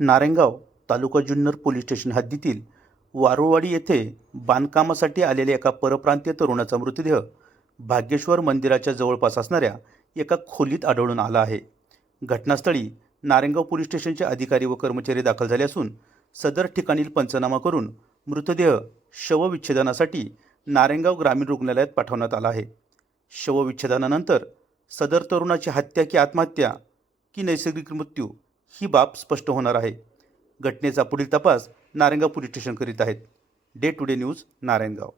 Narayangaon taluka Junnar police station हद्दीतील वारुवाडी येथे बांधकामासाठी आलेल्या एका परप्रांतीय तरुणाचा मृतदेह भाग्येश्वर मंदिराच्या जवळपास असणाऱ्या एका खोलीत आढळून आला आहे. घटनास्थळी नारेंगाव पोलीस स्टेशनचे अधिकारी व कर्मचारी दाखल झाले असून सदर ठिकाणील पंचनामा करून मृतदेह शवविच्छेदनासाठी नारेंगाव ग्रामीण रुग्णालयात पाठवण्यात आला आहे. शवविच्छेदनानंतर सदर तरुणाची हत्या की आत्महत्या की नैसर्गिक मृत्यू ही बाब स्पष्ट होणार आहे. घटनेचा पुढील तपास नारायणगाव पोलीस स्टेशन करीत आहेत. Day to day news Narayangaon.